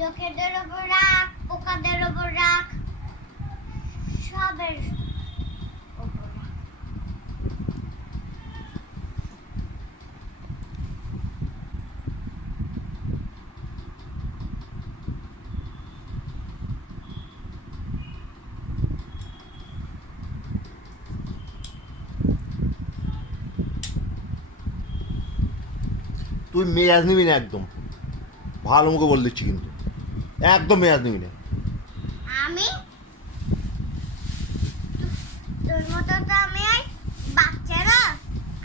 লোকেদের উপর রাগ, পোকাদের উপর রাগ, সবের উপর রাগ। তুই মেজাজ নিবি না একদম, ভালো মুখে বলে দিচ্ছি কিন্তু একদম মেজাজ নিবি না। আমি তোর মতো তো আমি আর বাচ্চা না,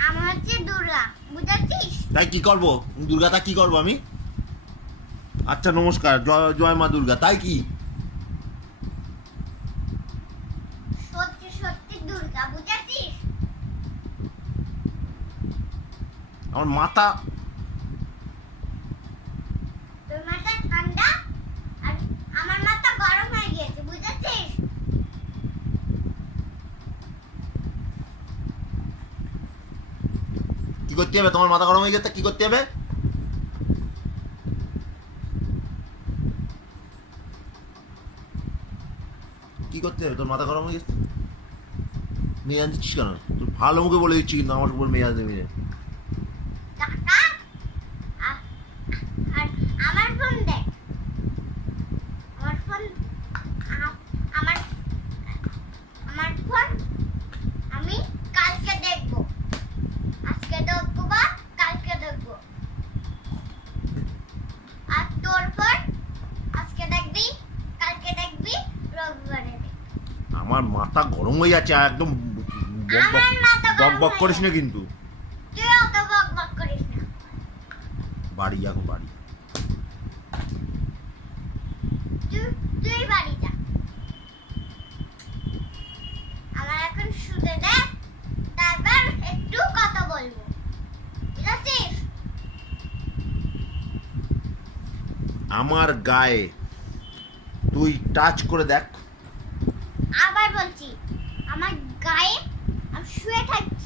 আমার হচ্ছে দুর্গা, বুঝেছিস? তাই কি করবো দুর্গা, তা কি করবো আমি? আচ্ছা নমস্কার, জয় জয় মা দুর্গা, তাই কি? সত্যি সত্যি দুর্গা, বুঝেছিস? আমার মাথা, তোর মাথা ঠান্ডা আর আমার মাথা গরম হয়ে গিয়েছে, বুঝেছিস? কি করতে হবে? তোমার মাথা গরম হয়ে গেছে, কি করতে হবে? কি করতে হবে? তোর মাথা গরম হয়ে গেছে, মেজাজ দিচ্ছিস কেন? তোর ভালো মুখে বলে দিচ্ছি কিন্তু আমার উপর মেজাজ দিবি না। টাকা আর আমার ফোন দেখ, আমার ফোন, আমার আমার ফোন আমি কালকে দেখবো, আজকে দেখবো বা কালকে দেখবো। আর তোর ফোন আজকে দেখবি, কালকে দেখবি, রবিবারে দেখবি। আমার মাথা গরম হয়ে যাচ্ছে একদম, আমার মাথা বক গরম বক হয়ে করিস না গেছে। কিন্তু। তুই অত বক বক করিস না। বাড়ি এখন বাড়ি। তুই বাড়ি যা, আমার এখন শুতে দে, তারপর একটু কথা বলবো, বুঝেছিস? আমার গায়ে তুই টাচ করে দেখ। আবার বলছি, আমার গায়ে আমি শুয়ে থাকবো,